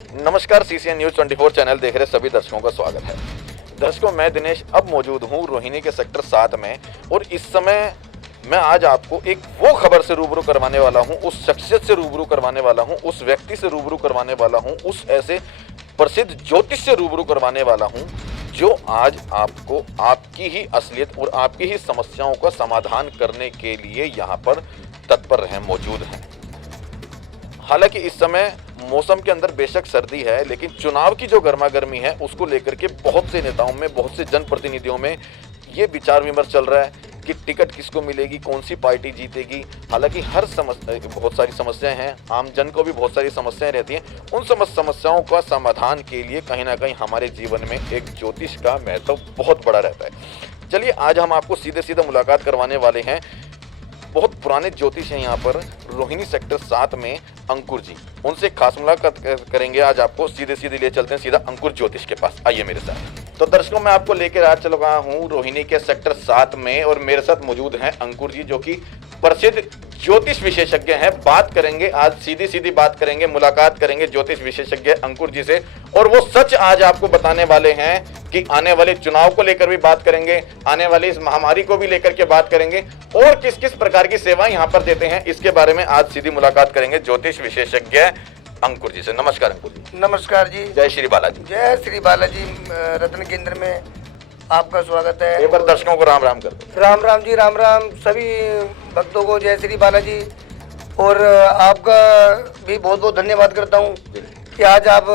नमस्कार, CCN news 24 channel देख रहे सभी दर्शकों का स्वागत है। दर्शकों, मैं दिनेश अब मौजूद हूं रोहिणी के सेक्टर 7 में और इस समय मैं आज आपको एक वो खबर से रूबरू करवाने वाला हूं, उस शख्सियत से रूबरू करवाने वाला हूं, उस व्यक्ति से रूबरू करवाने वाला हूं, उस ऐसे प्रसिद्ध ज्योतिष से रूबरू करवाने वाला हूं जो आज आपको आपकी ही असलियत और आपकी ही समस्याओं का समाधान करने के लिए यहाँ पर तत्पर हैं, मौजूद हैं। हालांकि इस समय मौसम के अंदर बेशक सर्दी है, लेकिन चुनाव की जो गर्मा गर्मी है उसको लेकर के बहुत से नेताओं में, बहुत से जनप्रतिनिधियों में ये विचार विमर्श चल रहा है कि टिकट किसको मिलेगी, कौन सी पार्टी जीतेगी। हालांकि बहुत सारी समस्याएं हैं, आम जन को भी बहुत सारी समस्याएं रहती हैं। उन समस्याओं का समाधान के लिए कहीं ना कहीं हमारे जीवन में एक ज्योतिष का महत्व बहुत बड़ा रहता है। चलिए, आज हम आपको सीधे सीधे मुलाकात करवाने वाले हैं। बहुत पुराने ज्योतिष हैं यहाँ पर रोहिणी सेक्टर 7 में अंकुर जी, उनसे खास मुलाकात करेंगे। आज आपको सीधे सीधे ले चलते हैं सीधा अंकुर ज्योतिष के पास। आइए मेरे साथ। तो दर्शकों, मैं आपको लेकर आज चल रहा हूँ रोहिणी के सेक्टर 7 में और मेरे साथ मौजूद हैं अंकुर जी, जो कि प्रसिद्ध ज्योतिष विशेषज्ञ हैं। बात करेंगे आज, सीधी सीधी बात करेंगे, मुलाकात करेंगे ज्योतिष विशेषज्ञ अंकुर जी से, और वो सच आज आपको बताने वाले हैं कि आने वाले चुनाव को लेकर भी बात करेंगे, आने वाली इस महामारी को भी लेकर के बात करेंगे, और किस किस प्रकार की सेवाएं यहाँ पर देते हैं, इसके बारे में आज सीधी मुलाकात करेंगे ज्योतिष विशेषज्ञ अंकुर जी से। नमस्कार अंकुर जी। नमस्कार जी। जय श्री बालाजी। जय श्री बालाजी। रत्न केंद्र में आपका स्वागत है। एक बार दर्शकों को राम राम कर दो। राम राम जी, राम राम सभी भक्तों को। जय श्री बालाजी। और आपका भी बहुत बहुत धन्यवाद करता हूँ कि आज आप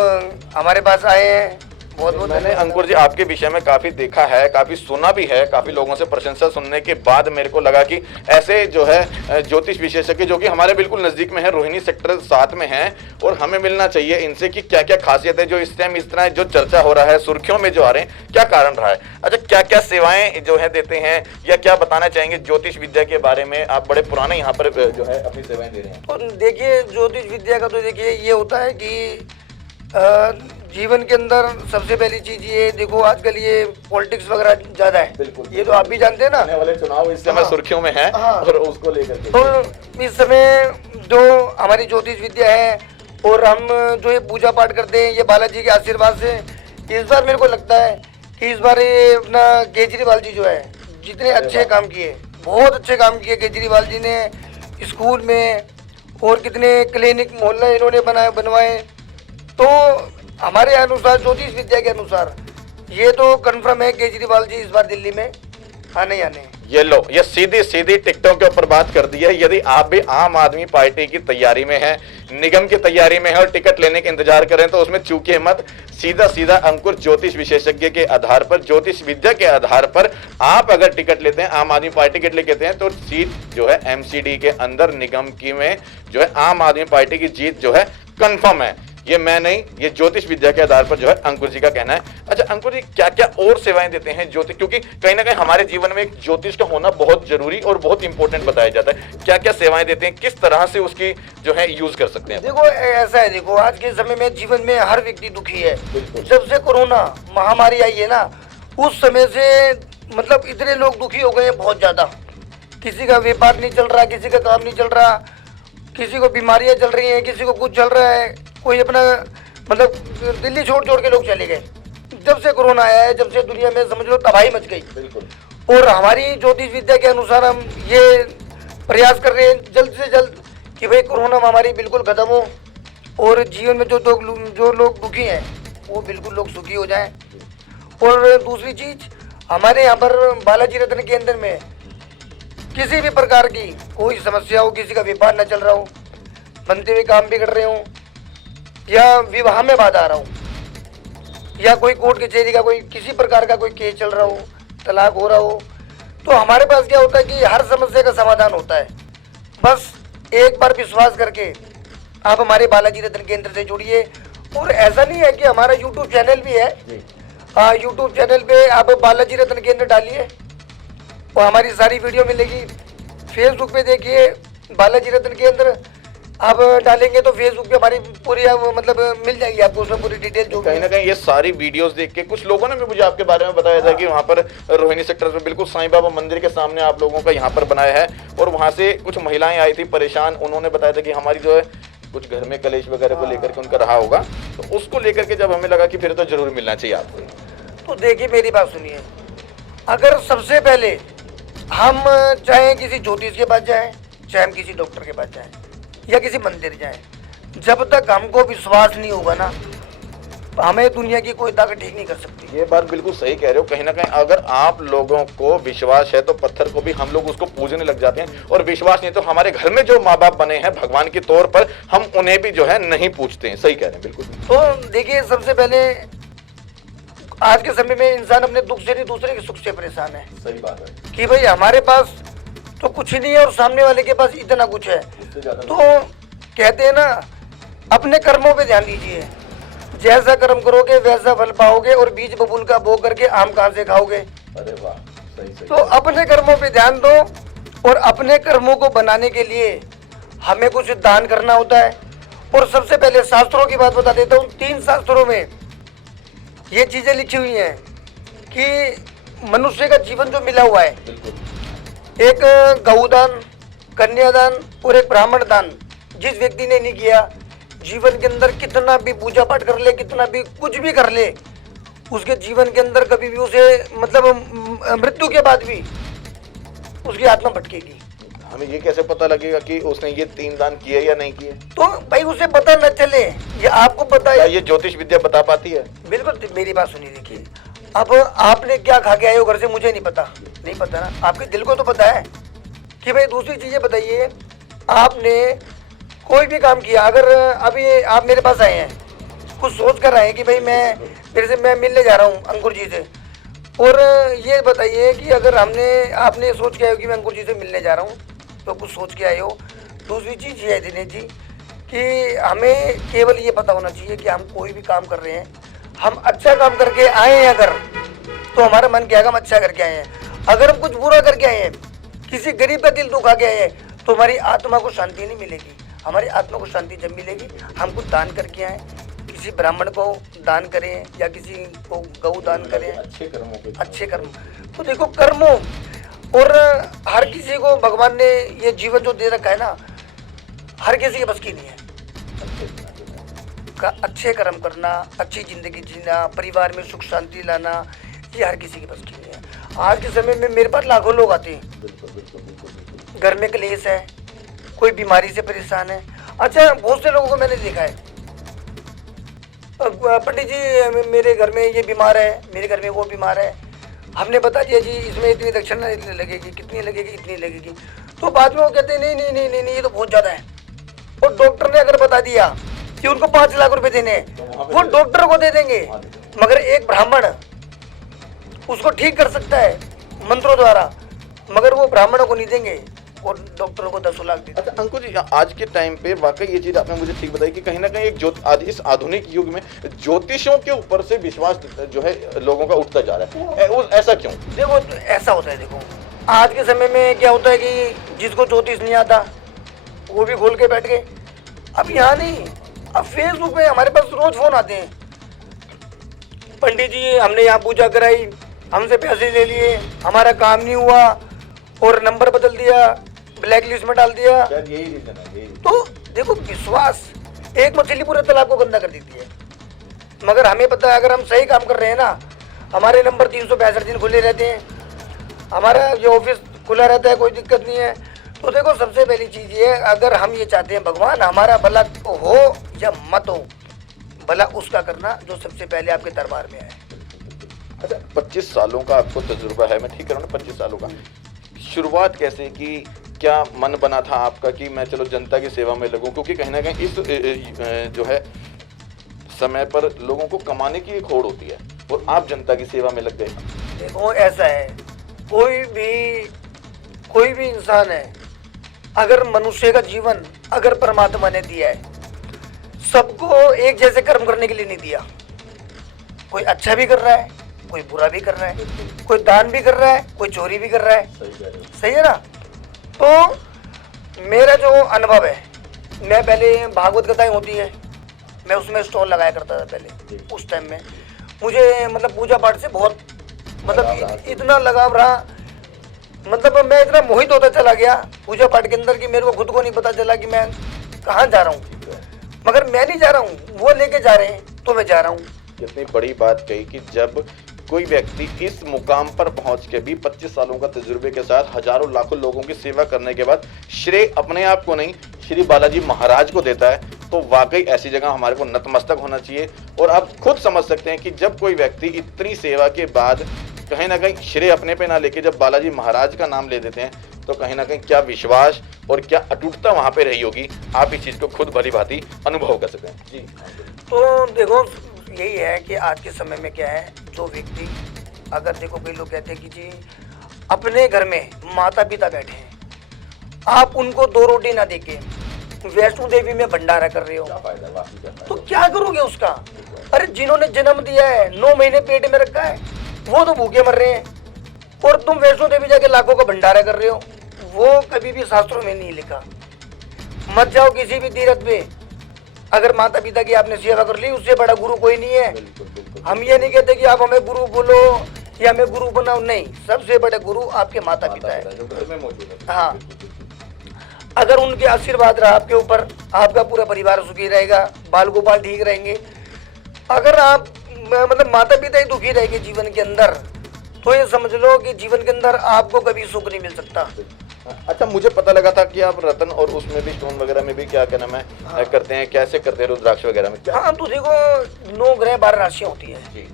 हमारे पास आए हैं। बहुत बहुत मैंने अंकुर जी आपके विषय में काफी देखा है, काफी सुना भी है, काफी लोगों से प्रशंसा सुनने के बाद मेरे को लगा कि ऐसे जो है ज्योतिष विशेषज्ञ जो कि हमारे बिल्कुल नजदीक में है, रोहिणी सेक्टर 7 में हैं, और हमें मिलना चाहिए इनसे कि क्या क्या खासियत है जो इस टाइम इस तरह जो चर्चा हो रहा है, सुर्खियों में जो आ रहे हैं, क्या कारण रहा है। अच्छा, क्या क्या सेवाएं जो है देते हैं, या क्या बताना चाहेंगे ज्योतिष विद्या के बारे में? आप बड़े पुराने यहाँ पर जो है अपनी सेवाएं दे रहे हैं। तो देखिए, ज्योतिष विद्या का तो देखिए ये होता है कि जीवन के अंदर सबसे पहली चीज ये देखो, आजकल ये पॉलिटिक्स वगैरह ज्यादा है। बिल्कुल, ये तो आप भी जानते हैं ना, आने वाले चुनाव इस समय सुर्खियों में है। हाँ। और उसको लेकर के तो इस समय जो हमारी ज्योतिष विद्या है और हम जो ये पूजा पाठ करते हैं, ये बालाजी के आशीर्वाद से इस बार मेरे को लगता है कि इस बार ये अपना केजरीवाल जी जो है, जितने अच्छे काम किए, बहुत अच्छे काम किए केजरीवाल जी ने स्कूल में, और कितने क्लिनिक मोहल्ला इन्होंने बनवाए। तो हमारे अनुसार, ज्योतिष विद्या के अनुसार, ये तो कंफर्म है केजरीवाल जी इस बार दिल्ली में आने ही आने। ये लो, ये सीधी सीधी टिकटों के ऊपर बात कर दी है। यदि आप भी आम आदमी पार्टी की तैयारी में हैं, निगम की तैयारी में है और टिकट लेने के इंतजार करें, तो उसमें चूकिए मत। सीधा सीधा अंकुर ज्योतिष विशेषज्ञ के आधार पर, ज्योतिष विद्या के आधार पर आप अगर टिकट लेते हैं, आम आदमी पार्टी टिकट लेते हैं, तो सीट जो है एमसीडी के अंदर निगम की में जो है आम आदमी पार्टी की जीत जो है कंफर्म है। ये मैं नहीं, ये ज्योतिष विद्या के आधार पर जो है अंकुर जी का कहना है। अच्छा अंकुर जी, क्या क्या और सेवाएं देते हैं ज्योतिष? क्योंकि कहीं ना कहीं हमारे जीवन में एक ज्योतिष का होना बहुत जरूरी और बहुत इंपॉर्टेंट बताया जाता है। क्या क्या सेवाएं देते हैं, किस तरह से उसकी जो है यूज कर सकते हैं? देखो, ऐसा है, देखो आज के समय में जीवन में हर व्यक्ति दुखी है। जब से कोरोना महामारी आई है ना, उस समय से मतलब इतने लोग दुखी हो गए हैं, बहुत ज्यादा। किसी का व्यापार नहीं चल रहा, किसी का काम नहीं चल रहा, किसी को बीमारियां चल रही हैं, किसी को कुछ चल रहा है, कोई अपना मतलब दिल्ली छोड़ छोड़ के लोग चले गए। जब से कोरोना आया है, जब से दुनिया में समझ लो तबाही मच गई। बिल्कुल। और हमारी ज्योतिष विद्या के अनुसार हम ये प्रयास कर रहे हैं जल्द से जल्द कि भाई कोरोना महामारी बिल्कुल खत्म हो, और जीवन में जो लोग दुखी हैं वो बिल्कुल लोग सुखी हो जाएं। और दूसरी चीज, हमारे यहाँ पर बालाजी रत्न केंद्र में किसी भी प्रकार की कोई समस्या हो, किसी का व्यापार न चल रहा हो, बनते हुए काम बिगड़ रहे हो, या विवाह में बाधा आ रहा हो, या कोई कोर्ट कचहरी का कोई किसी प्रकार का कोई केस चल रहा हो, तलाक हो रहा हो, तो हमारे पास क्या होता है कि हर समस्या का समाधान होता है। बस एक बार विश्वास करके आप हमारे बालाजी रत्न केंद्र से जुड़िए। और ऐसा नहीं है कि हमारा यूट्यूब चैनल भी है। यूट्यूब चैनल पे आप बालाजी रत्न केंद्र डालिए और हमारी सारी वीडियो मिलेगी। फेसबुक पे देखिए बालाजी रत्न केंद्र, आप डालेंगे तो फेसबुक पे हमारी पूरी मतलब मिल जाएगी आपको, उसमें पूरी डिटेल जो कहीं ना कहीं ये सारी वीडियोस देख के कुछ लोगों ने भी मुझे आपके बारे में बताया था कि वहाँ पर रोहिणी सेक्टर में बिल्कुल साईं बाबा मंदिर के सामने आप लोगों का यहाँ पर बनाया है, और वहाँ से कुछ महिलाएं आई थी परेशान, उन्होंने बताया था कि हमारी जो है कुछ घर में कलेश वगैरह को लेकर के उनका रहा होगा, तो उसको लेकर के जब हमें लगा कि फिर तो जरूर मिलना चाहिए आपको। तो देखिए मेरी बात सुनिए, अगर सबसे पहले हम चाहे किसी ज्योतिष के पास जाएं, चाहे हम किसी डॉक्टर के पास जाएं या किसी मंदिर जाएं, जब तक हमको विश्वास नहीं होगा ना, हमें दुनिया की कोई ताकत ठीक नहीं कर सकती। ये बात बिल्कुल सही कह रहे हो। कहीं ना कहीं अगर आप लोगों को विश्वास है तो पत्थर को भी हम लोग उसको पूजने लग जाते हैं, और विश्वास नहीं तो हमारे घर में जो माँ बाप बने हैं भगवान के तौर पर, हम उन्हें भी जो है नहीं पूछते हैं। सही कह रहे हैं बिल्कुल। तो देखिए, सबसे पहले आज के समय में इंसान अपने दुख से नहीं दूसरे के सुख से परेशान है। सही बात है कि भाई हमारे पास तो कुछ ही नहीं है और सामने वाले के पास इतना कुछ है। तो कहते हैं ना, अपने कर्मों पे ध्यान दीजिए, जैसा कर्म करोगे वैसा फल पाओगे, और बीज बबूल का बो करके आम कहाँ से खाओगे। अरे वाह, सही सही। तो अपने कर्मों पे ध्यान दो, और अपने कर्मों को बनाने के लिए हमें कुछ दान करना होता है। और सबसे पहले शास्त्रों की बात बता देता हूँ। 3 शास्त्रों में ये चीजें लिखी हुई हैं कि मनुष्य का जीवन जो मिला हुआ है, एक गौदान, कन्यादान और एक ब्राह्मण दान, जिस व्यक्ति ने नहीं किया, जीवन के अंदर कितना भी पूजा पाठ कर ले, कितना भी कुछ भी कर ले, उसके जीवन के अंदर कभी भी उसे मतलब मृत्यु के बाद भी उसकी आत्मा भटकेगी। हमें ये कैसे पता लगेगा कि उसने ये 3 दान किए या नहीं किए? तो भाई उसे पता न चले, ये आपको पता है। ये ज्योतिष विद्या बता पाती है? बिल्कुल। मेरी बात सुनिए, देखिए, अब आपने क्या खा के आए हो घर से, मुझे नहीं पता ना, आपके दिल को तो पता है। कि भाई दूसरी चीजें बताइए, आपने कोई भी काम किया, अगर अभी आप मेरे पास आए हैं, कुछ सोच कर आए हैं कि भाई मैं मिलने जा रहा हूँ अंकुर जी से, और ये बताइए कि अगर आपने सोच के आए हो कि मैं अंकुर जी से मिलने जा रहा हूँ, तो कुछ सोच के आए हो। दूसरी चीज़ ये है दिनेश जी कि हमें केवल ये पता होना चाहिए कि हम कोई भी काम कर रहे हैं, हम अच्छा काम करके आए हैं अगर, तो हमारा मन क्या है, हम अच्छा करके आए हैं। अगर हम कुछ बुरा करके आए हैं, किसी गरीब का दिल दुखा के आए हैं, तो हमारी आत्मा को शांति नहीं मिलेगी। हमारी आत्मा को शांति जब मिलेगी, हम कुछ दान करके आए, किसी ब्राह्मण को दान करें या किसी को गौ दान करें, अच्छे कर्म। तो देखो, कर्मों और हर किसी को भगवान ने ये जीवन जो दे रखा है ना, हर किसी के बस की नहीं है। अच्छे कर्म करना, अच्छी जिंदगी जीना, परिवार में सुख शांति लाना, ये हर किसी के बस की नहीं है। आज के समय में मेरे पास लाखों लोग आते हैं, घर में क्लेश है, कोई बीमारी से परेशान है। अच्छा, बहुत से लोगों को मैंने देखा है, पंडित जी मेरे घर में ये बीमार है, मेरे घर में वो बीमार है, हमने बता दिया जी इसमें इतनी दक्षिणा लगेगी, कितनी लगेगी, इतनी लगेगी। तो बाद में वो कहते हैं नहीं ये तो बहुत ज़्यादा है। और डॉक्टर ने अगर बता दिया कि उनको 5 लाख रुपए देने हैं, वो डॉक्टर को दे देंगे, मगर एक ब्राह्मण उसको ठीक कर सकता है मंत्रों द्वारा, मगर वो ब्राह्मणों को नहीं देंगे और डॉक्टरों को 10 लाख देते। अच्छा अंकुर जी, आज के टाइम पे वाकई ये चीज आपने मुझे ठीक बताई कि कहीं ना कहीं आज इस आधुनिक युग में ज्योतिषों के ऊपर से विश्वास जो है लोगों का उठता जा रहा है। ऐसा क्यों? देखो, ऐसा होता है, देखो आज के समय में क्या होता है कि जिसको ज्योतिष नहीं आता वो भी खोल के बैठ गए। अब यहाँ नहीं, अब फेसबुक पे हमारे पास रोज फोन आते हैं, पंडित जी हमने यहाँ पूजा कराई, हमसे पैसे ले लिए, हमारा काम नहीं हुआ और नंबर बदल दिया, ब्लैक लिस्ट में डाल दिया। यही रीजन है। तो देखो, विश्वास एक मछली पूरे तालाब को गंदा कर देती है। मगर हमें पता है, अगर हम सही काम कर रहे हैं ना, हमारे नंबर 365 दिन खुले रहते हैं, हमारा ये ऑफिस खुला रहता है, कोई दिक्कत नहीं है। तो देखो, सबसे पहली चीज़ ये है, अगर हम ये चाहते हैं भगवान हमारा भला हो या मत हो, भला उसका करना जो सबसे पहले आपके दरबार में आए। अच्छा, 25 सालों का आपको तजुर्बा है, मैं ठीक कर रहा हूँ ना, 25 सालों का। शुरुआत कैसे की? क्या मन बना था आपका कि मैं चलो जनता की सेवा में लगूं? क्योंकि कहीं ना कहीं इस जो है समय पर लोगों को कमाने की एक होड़ होती है और आप जनता की सेवा में लग गए। देखो, ऐसा है, कोई भी इंसान है, अगर मनुष्य का जीवन अगर परमात्मा ने दिया है, सबको एक जैसे कर्म करने के लिए नहीं दिया। कोई अच्छा भी कर रहा है, कोई बुरा भी कर रहा है, कोई दान भी कर रहा है, कोई चोरी भी कर रहा है। सही है ना? तो मेरा जो अनुभव है, मैं पहले भागवत कथाएं होती है, मैं उसमें स्टॉल लगाया करता था पहले। उस टाइम में मुझे मतलब पूजा पाठ से बहुत मतलब इतना लगाव रहा, मतलब मैं इतना मोहित होता चला गया पूजा पाठ के अंदर कि मेरे को खुद को नहीं पता चला कि मैं कहाँ जा रहा हूँ। मगर मैं नहीं जा रहा हूँ, वो लेके जा रहे हैं तो मैं जा रहा हूँ। कितनी बड़ी बात कही कि जब कोई व्यक्ति इस मुकाम पर पहुंच के भी 25 सालों का तजुर्बे के साथ हजारों लाखों लोगों की सेवा करने के बाद श्रेय अपने आप को नहीं श्री बालाजी महाराज को देता है, तो वाकई ऐसी जगह हमारे को नतमस्तक होना चाहिए। और आप खुद समझ सकते हैं कि जब कोई व्यक्ति इतनी सेवा के बाद कहीं ना कहीं श्रेय अपने पे ना लेके जब बालाजी महाराज का नाम ले देते हैं, तो कहीं ना कहीं क्या विश्वास और क्या अटूटता वहां पे रही होगी, आप इस चीज को खुद भली भांति अनुभव कर सकते हैं। जी तो देखो यही है कि आज के समय में क्या है, जो व्यक्ति अगर देखो कई लोग कहते हैं कि जी अपने घर में माता पिता बैठे हैं, आप उनको 2 रोटी ना देके वैष्णो देवी में भंडारा कर रहे हो, तो क्या करोगे उसका? अरे जिन्होंने जन्म दिया है, 9 महीने पेट में रखा है, वो तो भूखे मर रहे हैं, और तुम वैष्णो देवी जाके लाखों का भंडारा कर रहे हो। वो कभी भी शास्त्रों में नहीं लिखा। मत जाओ किसी भी तीर्थ पे, अगर माता पिता की आपने सेवा कर ली, उससे बड़ा गुरु कोई नहीं है। हम ये नहीं कहते कि आप हमें गुरु बोलो या हमें गुरु बनाओ, नहीं, सबसे बड़े गुरु आपके माता पिता है। हाँ, अगर उनके आशीर्वाद रहा आपके ऊपर, आपका पूरा परिवार सुखी रहेगा, बाल गोपाल ठीक रहेंगे। अगर आप मतलब माता पिता ही दुखी रहेंगे जीवन के अंदर, तो ये समझ लो कि जीवन के अंदर आपको कभी सुख नहीं मिल सकता। अच्छा, मुझे पता लगा था कि आप रतन और उसमें भी स्टोन वगैरह में भी क्या कहना है करते हैं, कैसे करते हैं रुद्राक्ष वगैरह में? हाँ, तो देखो 9 ग्रह 12 राशियाँ होती है,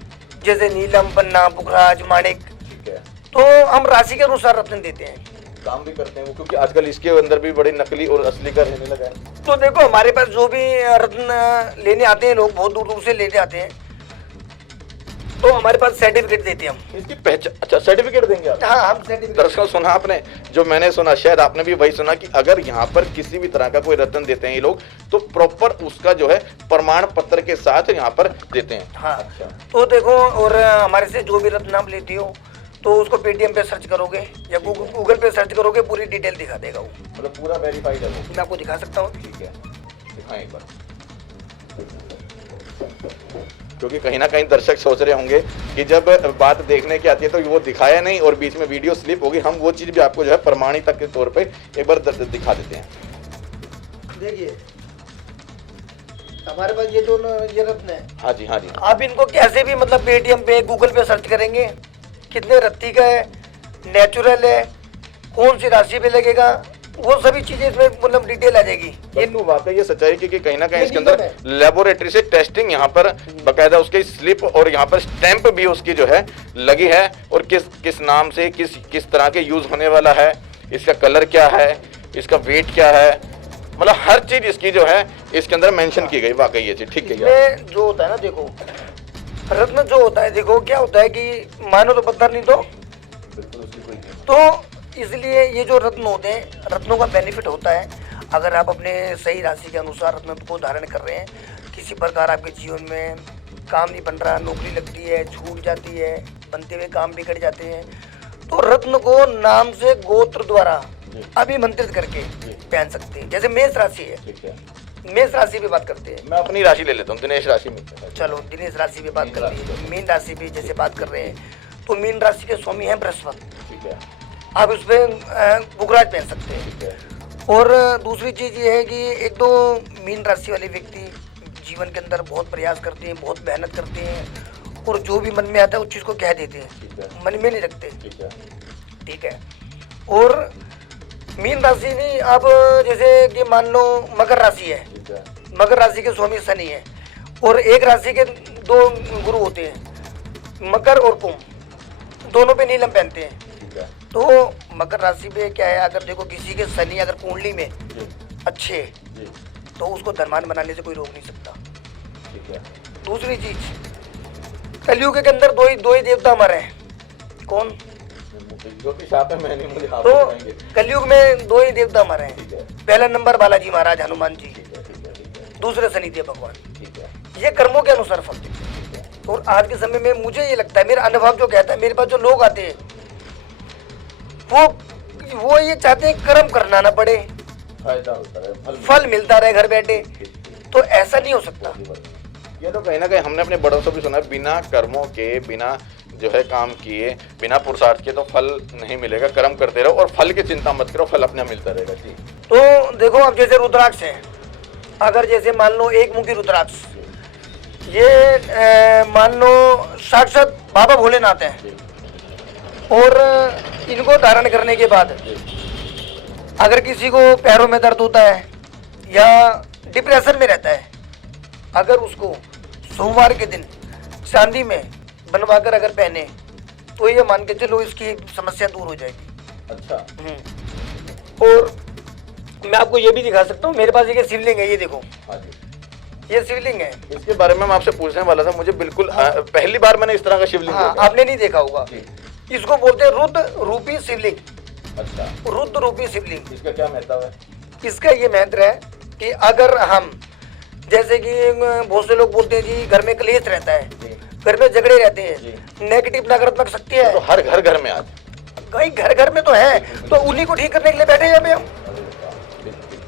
जैसे नीलम, पन्ना, पुखराज, माणिक। ठीक है। तो हम राशि के अनुसार रत्न देते हैं, काम भी करते हैं वो, क्योंकि आजकल इसके अंदर भी बड़े नकली और असली का रहने लगा है। तो देखो हमारे पास जो भी रत्न लेने आते हैं लोग, बहुत दूर दूर से लेते आते हैं, तो हमारे पास सर्टिफिकेट देते हैं हम। इसकी पहचान, अच्छा सर्टिफिकेट देंगे आप? हाँ, हम सर्टिफिकेट। दर्शकों सुना आपने, जो मैंने सुना, शायद आपने भी वही सुना कि अगर यहाँ पर किसी भी तरह का कोई रत्न देते हैं ये लोग, तो प्रॉपर उसका जो है प्रमाण पत्र के साथ यहाँ पर देते हैं। हाँ, तो देखो, और हमारे से जो भी रत्न आप लेती हो, तो उसको पेटीएम पे सर्च करोगे या गूगल पे सर्च करोगे, पूरी डिटेल दिखा देगा वो। मतलब पूरा वेरीफाइड है वो? मैं आपको दिखा सकता हूँ। ठीक है, दिखाएं एक बार, क्योंकि कहीं ना कहीं दर्शक सोच रहे होंगे कि जब बात देखने की आती है तो वो दिखाया नहीं और बीच में वीडियो स्लिप होगी। हम वो चीज भी आपको जो है प्रमाणित के तौर पे एक बार दिखा देते हैं। देखिए हमारे पास ये दोनों ये रत्न है। हाँ जी, हाँ जी। आप इनको कैसे भी मतलब पेटीएम पे, गूगल पे सर्च करेंगे, कितने रत्ती का है, नेचुरल है, कौन सी राशि पे लगेगा, वो सभी चीजें इसमें मतलब डिटेल आ जाएगी। ये तो वाकई ये सच्चाई कि कहीं ना कहीं इसके अंदर लेबोरेटरी से टेस्टिंग यहाँ पर बकायदा उसकी स्लिप और यहाँ पर स्टैंप भी उसकी जो है लगी है, और किस नाम से किस तरह के यूज होने वाला है, इसका कलर क्या है, इसका वेट क्या है, मतलब हर चीज इसकी जो है इसके अंदर मेंशन की गई। वाकई ये चीज ठीक है। इसमें जो होता है ना, देखो रत्न जो होता है, देखो क्या होता है कि मानो तो पत्थर नहीं तो इसलिए ये जो रत्न होते हैं, रत्नों का बेनिफिट होता है, अगर आप अपने सही राशि के अनुसार रत्न को धारण कर रहे हैं, किसी प्रकार आपके जीवन में काम नहीं बन रहा, नौकरी लगती है, छूट जाती है, बनते हुए काम बिगड़ जाते हैं, तो रत्न को नाम से गोत्र द्वारा अभिमंत्रित करके पहन सकते हैं। जैसे मेष राशि है, मेष राशि पे बात करते हैं। मैं अपनी राशि ले लेता हूँ, दिनेश राशि में। चलो दिनेश राशि पे बात करते हैं। मीन राशि पे जैसे बात कर रहे हैं, तो मीन राशि के स्वामी है बृहस्पति। ठीक है। आप उस पर पुखराज पहन सकते हैं। और दूसरी चीज़ ये है कि एक तो मीन राशि वाले व्यक्ति जीवन के अंदर बहुत प्रयास करते हैं, बहुत मेहनत करते हैं, और जो भी मन में आता है उस चीज़ को कह देते हैं, मन में नहीं रखते। ठीक है। और मीन राशि नहीं, आप जैसे कि मान लो मकर राशि है, मकर राशि के स्वामी शनि है, और एक राशि के 2 गुरु होते हैं, मकर और कुंभ, दोनों पे नीलम पहनते हैं। तो मकर राशि पे क्या है, अगर देखो किसी के शनि अगर कुंडली में अच्छे, तो उसको धनवान बनाने से कोई रोक नहीं सकता। ठीक है। दूसरी चीज, कलयुग के अंदर दो ही देवता हमारे हैं। कौन? तो कलयुग में 2 ही देवता हमारे हैं। पहला नंबर बालाजी महाराज हनुमान जी, दूसरे शनिदेव भगवान। ये कर्मों के अनुसार फल देते हैं। और आज के समय में मुझे ये लगता है, मेरा अनुभव जो कहता है, मेरे पास जो लोग आते हैं वो ये चाहते हैं कर्म करना ना पड़े, फायदा होता है, फल मिलता रहे घर बैठे। तो ऐसा नहीं हो सकता। ये तो कहीं ना कहीं हमने अपने बड़ों से भी सुना है, बिना कर्मों के, बिना जो है काम किए, बिना पुरुषार्थ के तो फल नहीं मिलेगा। कर्म करते रहो और फल की चिंता मत करो, फल अपने मिलता रहेगा। जी। तो देखो अब जैसे रुद्राक्ष है, अगर जैसे मान लो एक मुखी रुद्राक्ष, ये मान लो साक्षात बाबा भोलेनाथ हैं, और इनको धारण करने के बाद अगर किसी को पैरों में दर्द होता है या डिप्रेशन में रहता है, अगर उसको सोमवार के दिन चांदी में बनवाकर अगर पहने तो ये मान के चलो इसकी समस्या दूर हो जाएगी। अच्छा। और मैं आपको ये भी दिखा सकता हूँ, मेरे पास एक शिवलिंग है, ये देखो। हाँ जी। ये शिवलिंग है। इसके बारे में मैं आपसे पूछने वाला था, मुझे बिल्कुल पहली बार मैंने इस तरह का शिवलिंग हाँ, देखा। आपने नहीं देखा होगा। इसको बोलते हैं रुद्र रूपी शिवलिंग। अच्छा। रुद्र रूपी शिवलिंग। इसका क्या महत्व है? इसका ये महत्व है कि अगर हम, जैसे कि बहुत से लोग बोलते हैं जी घर में क्लेश रहता है, घर में झगड़े रहते हैं, नेगेटिव नकारात्मक शक्ति है, तो हर घर में आज कई घर में तो है, तो उन्हीं को ठीक करने के लिए बैठे हैं अभी हम।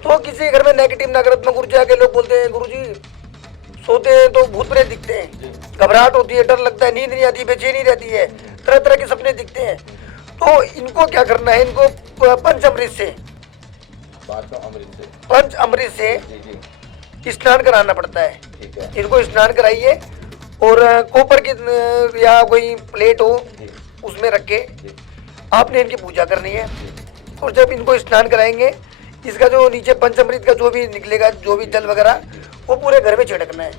तो किसी घर में नेगेटिव नकारात्मक ऊर्जा के लोग बोलते हैं गुरुजी सोते हैं तो भूत प्रेत दिखते हैं, घबराहट होती है, डर लगता है, नींद नहीं आती, बेचैनी रहती है, तरह तरह के सपने दिखते हैं। तो इनको क्या करना है, इनको पंच अमृत से स्नान कराना पड़ता है। इनको स्नान कराइए और कॉपर की या कोई प्लेट हो उसमें रख के आपने इनकी पूजा करनी है। और जब इनको स्नान कराएंगे, इसका जो नीचे पंचामृत का जो भी निकलेगा, जो भी जल वगैरह, वो पूरे घर में छिड़कना है।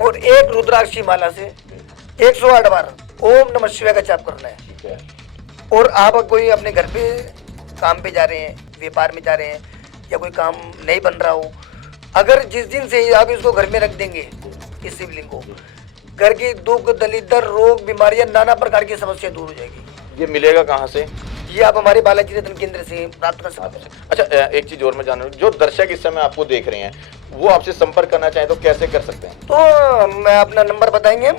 और एक रुद्राक्ष की माला से 108 बार ओम नमः शिवाय का जाप करना है। और आप कोई अपने घर पे काम पे जा रहे हैं, व्यापार में जा रहे हैं, या कोई काम नहीं बन रहा हो, अगर जिस दिन से आप इसको घर में रख देंगे, इस शिवलिंग को, घर की दुख दलिद्र रोग बीमारियां नाना प्रकार की समस्या दूर हो जाएगी। ये मिलेगा कहाँ से? ये आप हमारे बालाजी रत्न केंद्र से प्राप्त कर सकते हैं। अच्छा, एक चीज और मैं जानना, जो दर्शक इस समय आपको देख रहे हैं वो आपसे संपर्क करना चाहें तो कैसे कर सकते हैं? तो मैं अपना नंबर बताएंगे हम,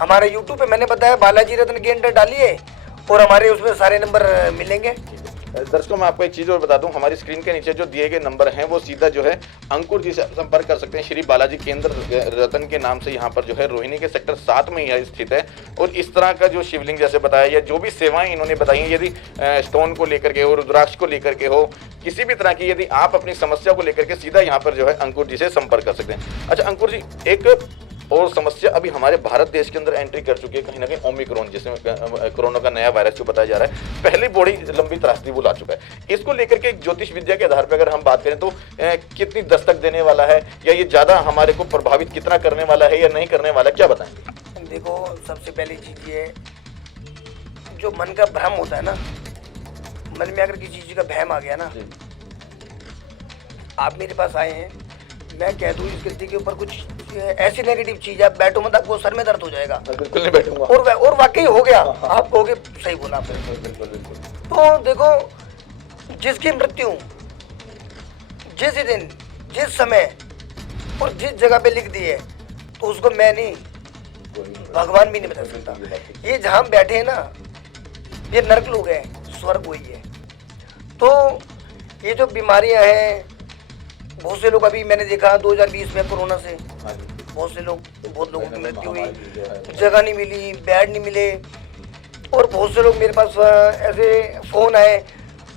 हमारे यूट्यूब पे मैंने बताया बालाजी रत्न केंद्र डालिए और हमारे उसमें सारे नंबर मिलेंगे। दर्शकों मैं आपको एक चीज और बता दूं, हमारी स्क्रीन के नीचे जो दिए गए नंबर हैं वो सीधा जो है अंकुर जी से संपर्क कर सकते हैं। श्री बालाजी केंद्र रतन के नाम से यहाँ पर जो है रोहिणी के सेक्टर 7 में यह स्थित है। और इस तरह का जो शिवलिंग जैसे बताया, या जो भी सेवाएं इन्होंने बताई हैं, यदि स्टोन को लेकर के हो, रुद्राक्ष को लेकर के हो, किसी भी तरह की यदि आप अपनी समस्या को लेकर के सीधा यहाँ पर जो है अंकुर जी से संपर्क कर सकते हैं। अच्छा अंकुर जी, एक और समस्या अभी हमारे भारत देश के अंदर एंट्री कर चुकी है कहीं ना कहीं ओमिक्रॉन, जिसमें कोरोना का नया वायरस जो बताया जा रहा है, पहले बड़ी लंबी त्रासदी वो ला चुका है। इसको लेकर के ज्योतिष विद्या के आधार पर अगर हम बात करें तो कितनी दस्तक देने वाला है, या ये ज्यादा हमारे को प्रभावित कितना करने वाला है या नहीं करने वाला, क्या बताएंगे? देखो, सबसे पहली चीज ये, जो मन का भ्रम होता है ना, मन में अगर किसी चीज का भ्रम आ गया ना, आप मेरे पास आए हैं, मैं कह दूं इस गलती के ऊपर कुछ ऐसी नेगेटिव चीज है, बैठो मत, आपको सर में दर्द हो जाएगा। बिल्कुल नहीं बैठूंगा। और वाकई हो गया, आप कहोगे सही बोला आपने। बिल्कुल। तो देखो, जिसकी मृत्यु जिस दिन, जिस समय और जिस जगह पे लिख दी है, तो उसको मैं नहीं, भगवान भी नहीं बता सकता। ये जहाँ बैठे हैं ना, ये नरक लोग हैं, स्वर्ग वही है। तो ये जो बीमारियां हैं, बहुत से लोग, अभी मैंने देखा 2020 में कोरोना से बहुत लोगों की मृत्यु हुई, जगह नहीं मिली, बेड नहीं मिले। और बहुत से लोग मेरे पास ऐसे फोन आए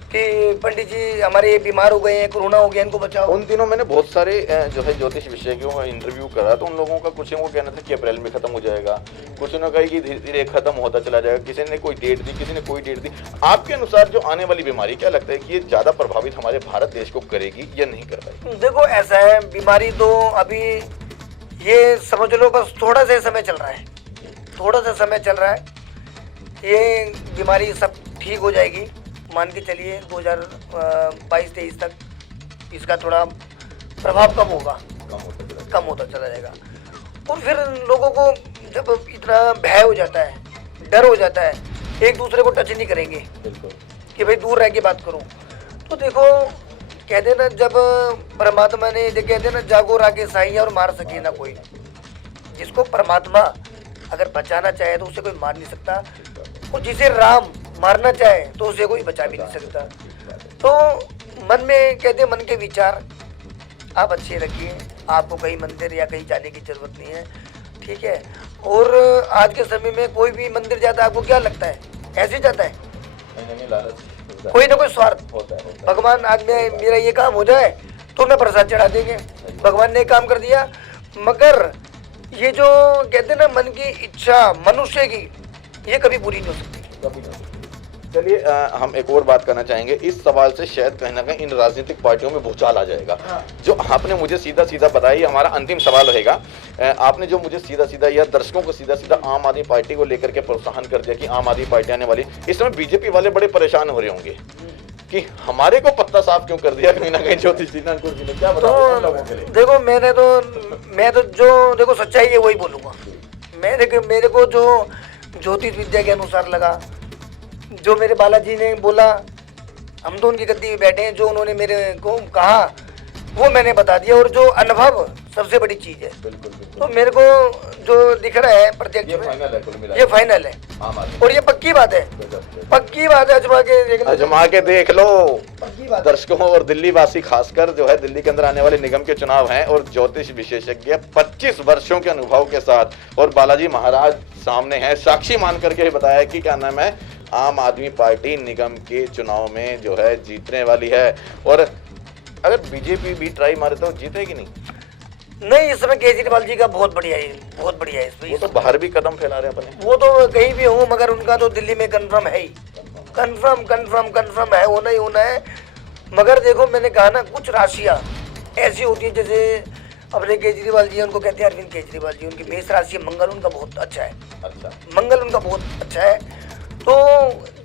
कि पंडित जी हमारे बीमार हो गए हैं, कोरोना हो गया, इनको बचाओ। उन दिनों मैंने बहुत सारे जो है ज्योतिष विषय के इंटरव्यू करा, तो उन लोगों का कुछ वो कहना था कि अप्रैल में खत्म हो जाएगा, कुछ ने कहा कि धीरे धीरे खत्म होता चला जाएगा, किसी ने कोई डेट दी, किसी ने कोई डेट दी। आपके अनुसार जो आने वाली बीमारी, क्या लगता है कि ये ज्यादा प्रभावित हमारे भारत देश को करेगी या नहीं कर पाएगी? देखो, ऐसा है, बीमारी तो अभी ये समझ लो बस थोड़ा सा समय चल रहा है, थोड़ा सा समय चल रहा है, ये बीमारी सब ठीक हो जाएगी। मान के चलिए 2022-23 तक इसका थोड़ा प्रभाव कम होता चला जाएगा। और फिर लोगों को जब इतना भय हो जाता है, डर हो जाता है, एक दूसरे को टच नहीं करेंगे कि भाई दूर रह के बात करो। तो देखो, कहते ना, जब परमात्मा ने, कहते ना, जागो रागे साईं और मार सके ना कोई। जिसको परमात्मा अगर बचाना चाहे तो उसे कोई मार नहीं सकता, और जिसे राम मारना चाहे तो उसे कोई बचा भी नहीं सकता। तो मन में, कहते हैं, मन के विचार आप अच्छे रखिए, आपको कहीं मंदिर या कहीं जाने की जरूरत नहीं है, ठीक है। और आज के समय में कोई भी मंदिर जाता है, आपको क्या लगता है, ऐसे जाता है? कोई ना कोई स्वार्थ होता है। भगवान आज में मेरा ये काम हो जाए तो मैं प्रसाद चढ़ा देंगे, भगवान ने काम कर दिया। मगर ये जो कहते हैं ना मन की इच्छा मनुष्य की, ये कभी पूरी नहीं हो सकती। चलिए हम एक और बात करना चाहेंगे। इस सवाल से शायद कहीं ना कहीं इन राजनीतिक पार्टियों में भूचाल आ जाएगा। जो आपने मुझे सीधा सीधा बताया, ये हमारा अंतिम सवाल रहेगा। आपने जो मुझे सीधा सीधा या दर्शकों को सीधा सीधा आम आदमी पार्टी को लेकर के प्रोत्साहन कर दिया कि आम आदमी पार्टी आने वाली, इस समय बीजेपी वाले बड़े परेशान हो रहे होंगे कि हमारे को पत्ता साफ क्यों कर दिया कहीं ना कहीं ज्योतिष जी ने, अंकुर जी ने, क्या बताओ लोगों के लिए? देखो मैं तो जो देखो सच्चाई है वही बोलूँगा। मेरे को जो ज्योतिष विद्या के अनुसार लगा, जो मेरे बालाजी ने बोला, हम तो उनकी गद्दी में बैठे हैं, जो उन्होंने मेरे को कहा वो मैंने बता दिया। और जो अनुभव सबसे बड़ी चीज है। बिल्कुल, बिल्कुल। तो मेरे को जो दिख रहा है प्रत्यक्ष में, ये फाइनल है और ये पक्की बात है। पक्की बात है, आजमा के देख लो दर्शकों और दिल्ली वासी खासकर जो है दिल्ली के अंदर आने वाले निगम के चुनाव हैं और ज्योतिष विशेषज्ञ 25 वर्षों के अनुभव के साथ और बालाजी महाराज सामने हैं, साक्षी मान करके बताया कि क्या नाम है, आम आदमी पार्टी निगम के चुनाव में जो है जीतने वाली है। और अगर बीजेपी भी ट्राई मारे तो जीतेगी नहीं। इस समय केजरीवाल जी का बहुत बढ़िया है, बहुत बढ़िया है। वो तो बाहर भी कदम फैला रहे हैं अपने, वो तो कहीं भी हो, मगर उनका तो दिल्ली में कंफर्म है ही, कंफर्म है, होना है। मगर देखो मैंने कहा ना, कुछ राशियाँ ऐसी होती है, जैसे अपने केजरीवाल जी, उनको कहते हैं अरविंद केजरीवाल जी, उनकी मेष राशि मंगल उनका बहुत अच्छा है। मंगल उनका बहुत अच्छा है। तो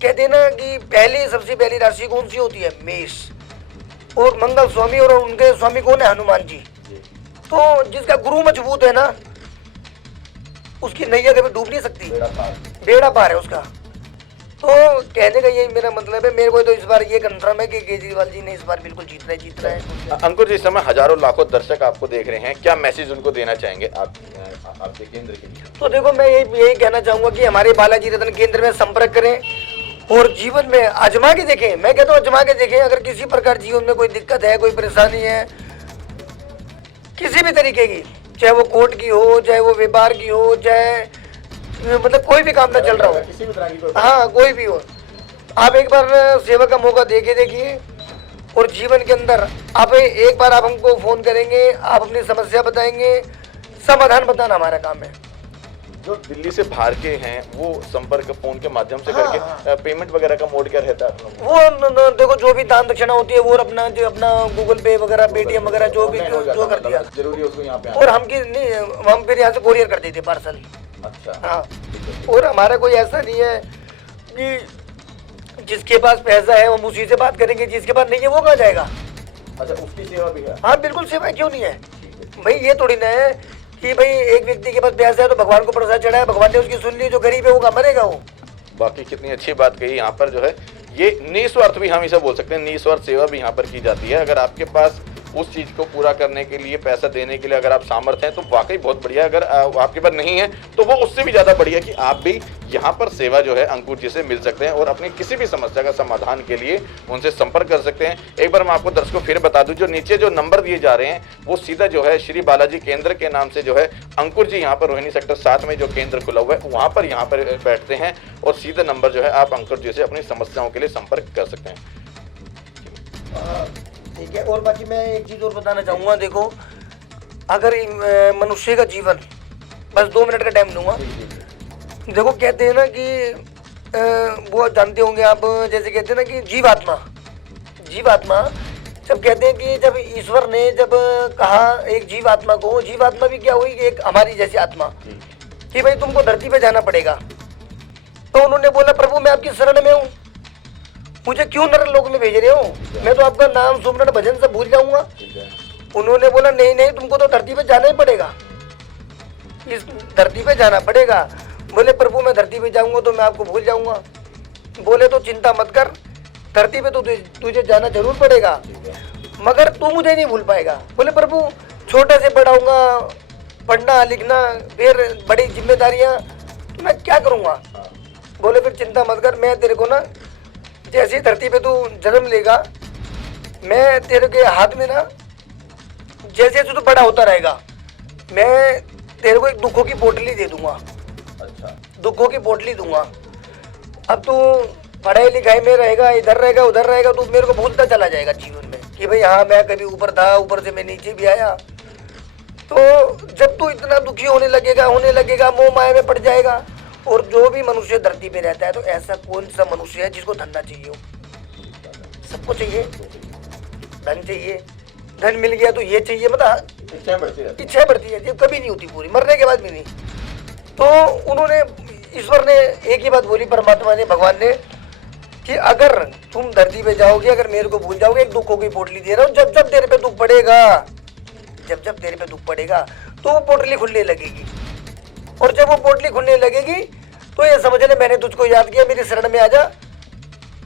कहते हैं ना कि सबसे पहली राशि कौन सी होती है? मेष। और मंगल स्वामी, और उनके स्वामी कौन है? हनुमान जी। तो जिसका गुरु मजबूत है ना, उसकी नैया कभी डूब नहीं सकती, बेड़ा पार है उसका। तो कहने का यही मेरा मतलब है। मेरे को तो इस बार ये कंफर्म है कि केजरीवाल जी ने इस बार बिल्कुल जीतना है। अंकुर जी, इस समय हजारों लाखों दर्शक आपको देख रहे हैं, क्या मैसेज उनको देना चाहेंगे आपके केंद्र के लिए? तो देखो मैं यही कहना चाहूंगा कि हमारे बालाजी रत्न केंद्र में संपर्क करें और जीवन में आजमा के देखें। मैं कहता हूँ आजमा के देखें। अगर किसी प्रकार जीवन में कोई दिक्कत है, कोई परेशानी है, किसी भी तरीके की, चाहे वो कोर्ट की हो, चाहे वो व्यापार की हो, चाहे मतलब कोई भी काम ना चल रहा हो, किसी भी तरह की हाँ कोई भी हो, आप एक बार सेवा का मौका देखिए और जीवन के अंदर आप एक बार आप हमको फोन करेंगे, आप अपनी समस्या बताएंगे, समाधान बताना हमारा काम है। जो दिल्ली से बाहर के हैं वो संपर्क फोन के माध्यम से करके पेमेंट वगैरह का मोड क्या रहता है? वो देखो जो भी दान दक्षिणा होती है वो अपना गूगल पे वगैरह, पेटीएम वगैरह जो कर दिया, जरूरी है उसको यहाँ पे और हम फिर यहाँ से कोरियर कर देते पार्सल। अच्छा, हाँ। और हमारा कोई ऐसा नहीं है कि जिसके पास पैसा है हम उसी से बात करेंगे, जिसके पास नहीं है वो कहाँ जाएगा। अच्छा, उसकी सेवा भी है? हाँ बिल्कुल, सेवा क्यों नहीं है भाई। ये थोड़ी ना है कि भाई एक व्यक्ति के पास पैसा है तो भगवान को प्रसाद चढ़ाया, भगवान ने उसकी सुन ली, जो गरीब है वो कहाँ मरेगा वो। बाकी कितनी अच्छी बात कही यहाँ पर जो है, ये निस्वार्थ भी हम इसे बोल सकते हैं, निस्वार्थ सेवा भी यहाँ पर की जाती है। अगर आपके पास उस चीज को पूरा करने के लिए, पैसा देने के लिए अगर आप सामर्थ्य हैं तो वाकई बहुत बढ़िया। अगर आपके पास नहीं है तो वो उससे भी ज्यादा बढ़िया कि आप भी यहाँ पर सेवा जो है अंकुर जी से मिल सकते हैं और अपनी किसी भी समस्या का समाधान के लिए उनसे संपर्क कर सकते हैं। एक बार मैं आपको दर्शकों फिर बता दूं, जो नीचे जो नंबर दिए जा रहे हैं वो सीधा जो है श्री बालाजी केंद्र के नाम से जो है अंकुर जी यहाँ पर रोहिणी सेक्टर 7 में जो केंद्र खुला हुआ है वहाँ पर बैठते हैं और सीधा नंबर जो है आप अंकुर जी से अपनी समस्याओं के लिए संपर्क कर सकते हैं। ठीक है। और बाकी मैं एक चीज़ और बताना चाहूँगा, देखो अगर मनुष्य का जीवन, बस 2 मिनट का टाइम दूंगा। देखो कहते हैं ना कि वो जानते होंगे आप, जैसे कहते हैं ना कि जीवात्मा जब कहते हैं कि जब ईश्वर ने जब कहा एक जीवात्मा को, जीवात्मा भी क्या हुई कि एक हमारी जैसी आत्मा, कि भाई तुमको धरती पे जाना पड़ेगा। तो उन्होंने बोला प्रभु मैं आपकी शरण में हूँ, मुझे क्यों नरक लोक में भेज रहे हो, मैं तो आपका नाम सुमरन भजन सब भूल जाऊंगा। उन्होंने बोला नहीं तुमको तो धरती पे जाना ही पड़ेगा, इस धरती पे जाना पड़ेगा। बोले प्रभु मैं धरती पे जाऊंगा तो मैं आपको भूल जाऊंगा। बोले तो चिंता मत कर, धरती पे तो तुझे जाना जरूर पड़ेगा, मगर तू मुझे नहीं भूल पाएगा। बोले प्रभु छोटे से पढ़ाऊंगा, पढ़ना लिखना, फिर बड़ी जिम्मेदारियां, तो मैं क्या करूंगा। बोले फिर चिंता मत कर, मैं तेरे को ना जैसी धरती पे तू जन्म लेगा, मैं तेरे के हाथ में ना जैसे तू बड़ा होता रहेगा, मैं तेरे को एक दुखों की पोटली दे दूंगा। अच्छा, दुखों की पोटली दूंगा। अब तू पढ़ाई लिखाई में रहेगा, इधर रहेगा उधर रहेगा, तू मेरे को भूलता चला जाएगा जीवन में कि भाई हाँ मैं कभी ऊपर था, ऊपर से मैं नीचे भी आया, तो जब तू इतना दुखी होने लगेगा, मोह माया में पड़ जाएगा। और जो भी मनुष्य धरती पे रहता है, तो ऐसा कौन सा मनुष्य है जिसको धन ना चाहिए हो? सबको चाहिए, धन चाहिए। धन मिल गया तो ये चाहिए, मतलब इच्छा बढ़ती है, जो कभी नहीं होती पूरी, मरने के बाद भी नहीं। तो उन्होंने, ईश्वर ने एक ही बात बोली, परमात्मा ने, भगवान ने, कि अगर तुम धरती पे जाओगे, अगर मेरे को भूल जाओगे, एक दुखों की पोटली दे रहा हूँ, जब जब तेरे पे दुख पड़ेगा, तो वो पोटली खुलने लगेगी। और जब वो पोटली खुलने लगेगी तो ये समझ ले मैंने तुझको याद किया, मेरी शरण में आ जा।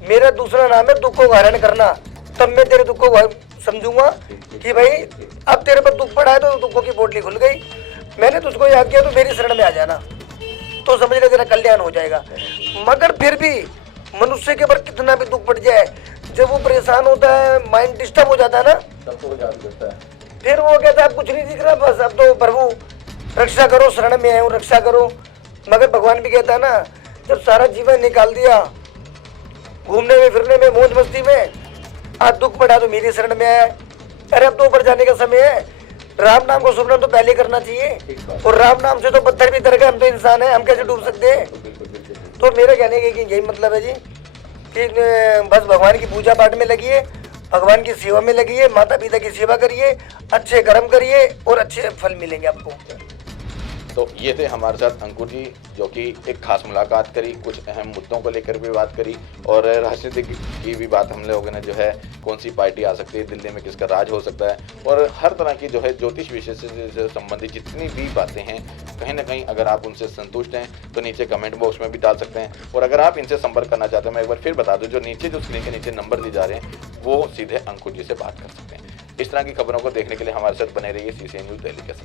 मेरा दूसरा नाम है दुखों का हरण करना। तब मैं तेरे दुखों को समझूंगा कि भाई अब तेरे पर दुख पड़ा है तो दुखों की पोटली खुल गई, मैंने तुझको याद किया, तो मेरी शरण में आ जाना, तो समझ ले तेरा कल्याण हो जाएगा। मगर फिर भी मनुष्य के ऊपर कितना भी दुख पड़ जाए, जब वो परेशान होता है, माइंड डिस्टर्ब हो जाता है ना, तब तो वो याद करता है। फिर वो कहता है अब कुछ नहीं दिख रहा, बस अब तो प्रभु रक्षा करो, शरण में आए हूँ, रक्षा करो। मगर भगवान भी कहता है ना, जब सारा जीवन निकाल दिया घूमने में, फिरने में, मौज मस्ती में, आज दुख पड़ा तो मेरी शरण में आया। अरे अब तो ऊपर जाने का समय है, राम नाम को सुमरन तो पहले करना चाहिए। और राम नाम से तो पत्थर भी तर गए, हम तो इंसान हैं, हम कैसे डूब सकते हैं? तो मेरे कहने के यही मतलब है जी, कि बस भगवान की पूजा पाठ में लगिए, भगवान की सेवा में लगिए, माता पिता की सेवा करिए, अच्छे कर्म करिए और अच्छे फल मिलेंगे आपको। तो ये थे हमारे साथ अंकुर जी, जो कि एक खास मुलाकात करी, कुछ अहम मुद्दों को लेकर भी बात करी, और राजनीतिक की भी बात हम लोगों ने जो है, कौन सी पार्टी आ सकती है, दिल्ली में किसका राज हो सकता है, और हर तरह की जो है ज्योतिष विषय से संबंधित जितनी भी बातें हैं, कहीं ना कहीं अगर आप उनसे संतुष्ट हैं तो नीचे कमेंट बॉक्स में भी डाल सकते हैं। और अगर आप इनसे संपर्क करना चाहते हैं, मैं एक बार फिर बता दूं, जो नीचे जो स्क्रीन के नीचे नंबर दिए जा रहे हैं, वो सीधे अंकुर जी से बात कर सकते हैं। इस तरह की खबरों को देखने के लिए हमारे साथ बने रहिए CCN न्यूज़ दिल्ली के साथ।